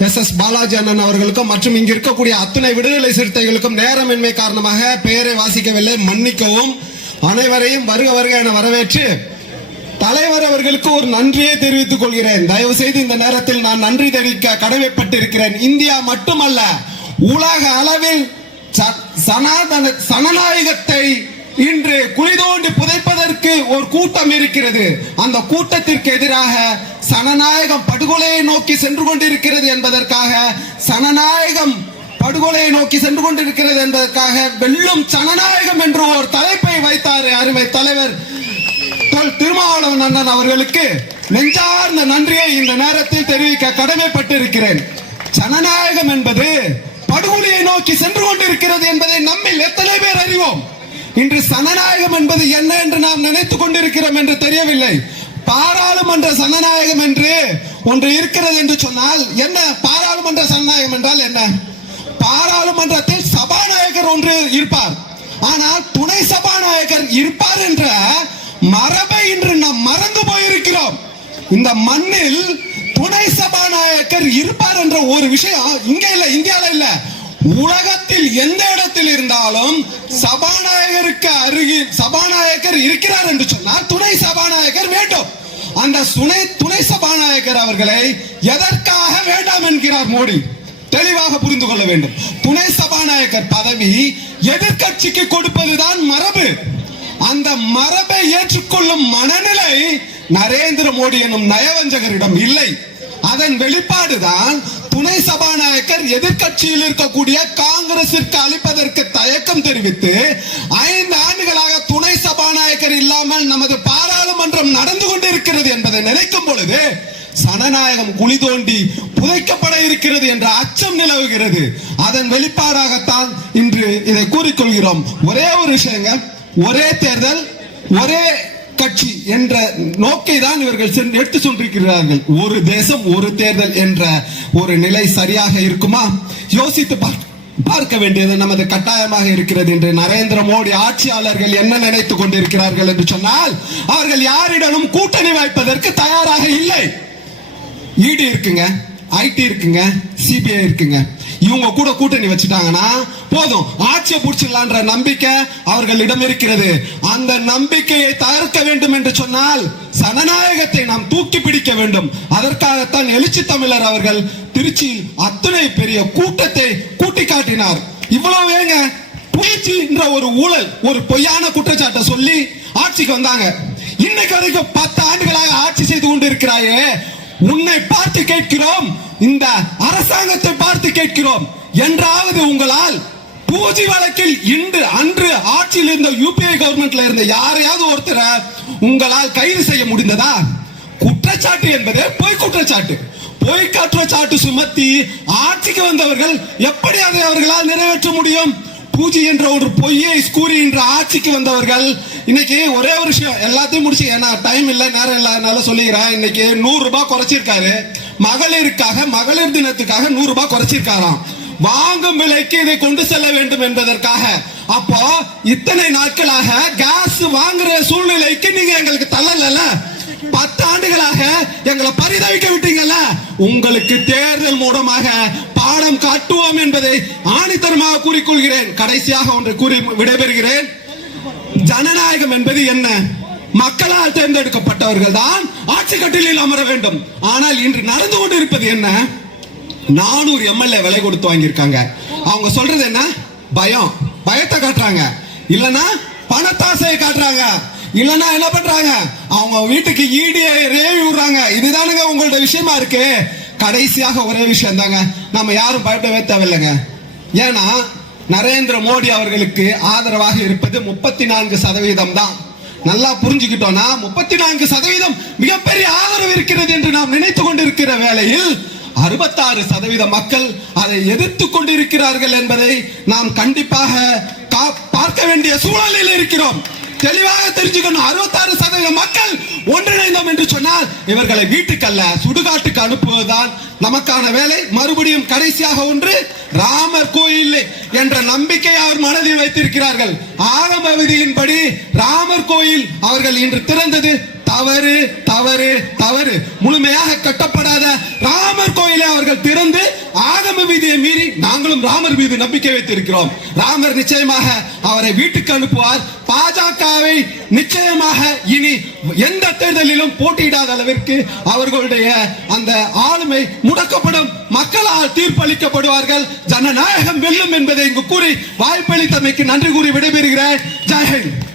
S S Balaji அண்ணன் அவர்களுக்கும் மற்றும் இங்கு இருக்கக்கூடிய அத்துணை விடுதலை சிறுத்தைகளுக்கும் நேரமின்மை காரணமாக பெயரை வாசிக்கவில்லை. மன்னிக்கவும். அனைவரையும் வருக வருக என வரவேற்று தலைவர் அவர்களுக்கு ஒரு நன்றியை தெரிவித்துக் கொள்கிறேன். தயவு செய்து இந்த நேரத்தில் நான் நன்றி தெரிவிக்க கடமைப்பட்டிருக்கிறேன். இந்தியா மட்டுமல்ல உலக அளவில் சனாதன சனநாயகத்தை இன்று குளிதோண்டி தோண்டி அதற்கு ஒரு கூட்டம் இருக்கிறது. அந்த கூட்டத்திற்கு எதிராக சனநாயகம் படுகொலையை நோக்கி சென்று கொண்டிருக்கிறது என்பதற்காக சனநாயகம் படுகொலையை நோக்கி சென்று கொண்டிருக்கிறது என்பதற்காக வெல்லும் சனநாயகம் என்று ஒரு தலைப்பை வைத்தார் அருமை தலைவர் திருமாவளவன் அண்ணன் அவர்களுக்கு. நெஞ்சார்ந்த நன்றியை இந்த நேரத்தில் தெரிவிக்க கடமைப்பட்டிருக்கிறேன். ஜனநாயகம் என்பது படுகொலையை நோக்கி சென்று கொண்டிருக்கிறது என்பதை நம்மில் எத்தனை பேர் அறிவோம்? இன்று சனநாயகம் என்பது என்ன என்று நாம் நினைத்துக் கொண்டிருக்கிறோம் என்று தெரியவில்லை. பாராளுமன்ற சனநாயகம் என்று ஒன்று இருக்கிறது என்று சொன்னால் என்ன? பாராளுமன்ற சனநாயகம் என்றால் என்ன? பாராளுமன்றத்தில் சபாநாயகர் ஒன்று இருப்பார். ஆனால் துணை சபாநாயகர் இருப்பார் என்ற மரபை இன்று நாம் மறந்து போயிருக்கிறோம். இந்த மண்ணில் துணை சபாநாயகர் இருப்பார் என்ற ஒரு விஷயம் இங்க இல்ல இந்தியால இல்ல. உலகத்தில் எந்த இடத்தில் இருந்தாலும் சபாநாயகருக்கு அருகில் சபாநாயகர் இருக்கிறார் என்று சொன்னால் துணை சபாநாயகர் வேண்டும். அந்த துணை துணை சபாநாயகர் அவர்களை எதற்காக வேண்டாம் என்கிறார் மோடி? தெளிவாக புரிந்து கொள்ள வேண்டும். துணை சபாநாயகர் பதவி எதிர்க்கட்சிக்கு கொடுப்பதுதான் மரபு. அந்த மரபை ஏற்றுக்கொள்ளும் மனநிலை நரேந்திர மோடி எனும் நயவஞ்சகரிடம் இல்லை. அதன் வெளிப்பாடுதான் துணை சபாநாயகர் எதிர்க்கட்சியில் இருக்கக்கூடிய காங்கிரசிற்கு அளிப்பதற்கு தயக்கம் தெரிவித்து ஐந்து ஆண்டுகளாக துணை சபாநாயகர் இல்லாமல் நமது பாராளுமன்றம் நடந்து கொண்டிருக்கிறது என்பதை நினைக்கும் பொழுது சனநாயகம் குழி தோண்டி புதைக்கப்பட இருக்கிறது என்ற அச்சம் நிலவுகிறது. அதன் வெளிப்பாடாகத்தான் இன்று இதை கூறிக்கொள்கிறோம். ஒரே ஒரு விஷயங்க ஒரே தேர்தல் ஒரே கட்சி என்ற நோக்கை தான் இவர்கள் சென்று எடுத்து சொல்லிருக்கிறார்கள். ஒரு தேசம் ஒரு தேர்தல் என்ற ஒரு நிலை சரியாக இருக்குமா? யோசித்து பார்க்க பார்க்க வேண்டியது நமது கட்டாயமாக இருக்கிறது என்று நரேந்திர மோடி ஆட்சியாளர்கள் என்ன நினைத்துக் கொண்டிருக்கிறார்கள் என்று சொன்னால் அவர்கள் யாரிடமும் கூட்டணி வாய்ப்பதற்கு தயாராக இல்லை. ஈடு இருக்குங்க. ஐடி இருக்குங்க சிபிஐ இருக்குங்க. இவங்க கூட கூட்டணி வச்சுட்டாங்கன்னா போதும். ஆட்சியை பிடிச்சிடலான்ற நம்பிக்கை அவர்களிடம் இருக்கிறது. அந்த நம்பிக்கையை தகர்க்க வேண்டும் என்று சொன்னால் சனநாயகத்தை நாம் தூக்கி பிடிக்க வேண்டும். அதற்காகத்தான் எழுச்சி தமிழர் அவர்கள் திருச்சி அத்தனை பெரிய கூட்டத்தை கூட்டி காட்டினார் இவ்வளவு ஏங்க? புயற்சின்ற ஒரு ஊழல் ஒரு பொய்யான குற்றச்சாட்டை சொல்லி ஆட்சிக்கு வந்தாங்க. இன்னைக்கு வரைக்கும் பத்து ஆண்டுகளாக ஆட்சி செய்து கொண்டிருக்கிறாயே. உன்னை பார்த்து கேட்கிறோம். இந்த அரசாங்கத்தை பார்த்து கேட்கிறோம். என்றாவது உங்களால் பூஜி வழக்கில் இன்று அன்று ஆட்சியில் இருந்த யூபிஐ கவர்மெண்ட்ல இருந்த யாரையாவது ஒருத்தரை உங்களால் கைது செய்ய முடிந்ததா? குற்றச்சாட்டு என்பது பொய் குற்றச்சாட்டு. பொய் குற்றச்சாட்டு சுமத்தி ஆட்சிக்கு வந்தவர்கள் எப்படி அதை அவர்களால் நிறைவேற்ற முடியும்? பூஜி என்ற ஒரு பொய்யை கூறுகின்ற ஆட்சிக்கு வந்தவர்கள் இன்னைக்கு ஒரே ஒரு விஷயம் எல்லாத்தையும் முடிச்சு ஏன்னா டைம் இல்லை நேரம் இல்லாதனால சொல்லிக்கிறேன். இன்னைக்கு நூறு ரூபாய் குறைச்சிருக்காரு. மகளிருக்காக மகளிர் தினத்துக்காக நூறு ரூபாய் குறைச்சிருக்காராம். வாங்கும் விலைக்கு இதை கொண்டு செல்ல வேண்டும் என்பதற்காக. அப்போ இத்தனை நாட்களாக கேஸ் வாங்குற சூழ்நிலைக்கு நீங்க எங்களுக்கு தள்ளல பத்து ஆண்டுகளாக எங்களை பரிதவிக்க விட்டீங்கல்ல. உங்களுக்கு தேர்தல் மூலமாக பாடம் காட்டுவோம் என்பதை ஆணித்தரமாக கூறிக்கொள்கிறேன். கடைசியாக ஒன்று கூறி விடைபெறுகிறேன். ஜனநாயகம் என்பது என்ன? மக்களால் தேர்ந்தெடுக்கப்பட்டவர்கள் தான் ஆட்சி கட்டிலில் அமர வேண்டும். ஆனால் இன்று நடந்து கொண்டிருப்பது என்ன? நானூறு எம்எல்ஏ விலை கொடுத்து வாங்கியிருக்காங்க. அவங்க சொல்றது என்ன? பயம். பயத்தை காட்டுறாங்க. இல்லனா பணத்தாசையை காட்டுறாங்க. இல்லனா என்ன பண்றாங்க? அவங்க வீட்டுக்கு ஈடியை ரேவி விடுறாங்க. இதுதானுங்க உங்களோட விஷயமா இருக்கு. கடைசியாக ஒரே விஷயம் தாங்க நம்ம யாரும் பயப்படவே தேவையில்லைங்க. ஏன்னா நரேந்திர மோடி அவர்களுக்கு ஆதரவாக இருப்பது முப்பத்தி நான்கு சதவீதம் தான் நல்லா புரிஞ்சுக்கிட்டோம்னா முப்பத்தி நான்கு சதவீதம் மிகப்பெரிய ஆதரவு இருக்கிறது என்று நாம் நினைத்து கொண்டிருக்கிற வேளையில் அறுபத்தாறு சதவீத மக்கள் அதை எதிர்த்து கொண்டிருக்கிறார்கள் என்பதை நாம் கண்டிப்பாக கா- பார்க்க வேண்டிய சூழலில் இருக்கிறோம். தெளிவாக தெரிஞ்சுக்கணும். அறுபத்தாறு சதவீத மக்கள் ஒன்றிணைந்தோம் என்று சொன்னால் இவர்களை வீட்டுக்கல்ல சுடுகாட்டுக்கு அனுப்புவதுதான் நமக்கான வேலை. மறுபடியும் கடைசியாக ஒன்று ராமர் கோயில் என்ற நம்பிக்கை அவர் மனதில் வைத்திருக்கிறார்கள். ஆரம்ப விதியின்படி ராமர் கோயில் அவர்கள் இன்று திறந்தது தவறு தவறு தவறு. முழுமையாக கட்டப்படாத ராமர் கோயிலை அவர்கள் திறந்து நாங்களும் ராமர் மீது நம்பிக்கை வைத்திருக்கிறோம். ராமர் நிச்சயமாக அவரை வீட்டுக்கு அனுப்புவார். பாஜகவை நிச்சயமாக இனி எந்த தேர்தலிலும் போட்டியிடாத அளவிற்கு அவர்களுடைய அந்த ஆளுமை முடக்கப்படும். மக்களால் தீர்ப்பளிக்கப்படுவார்கள். ஜனநாயகம் வெல்லும் என்பதை இங்கு கூறி வாய்ப்பளித்தமைக்கு நன்றி கூறி விடைபெறுகிறேன். ஜெயஹிந்த்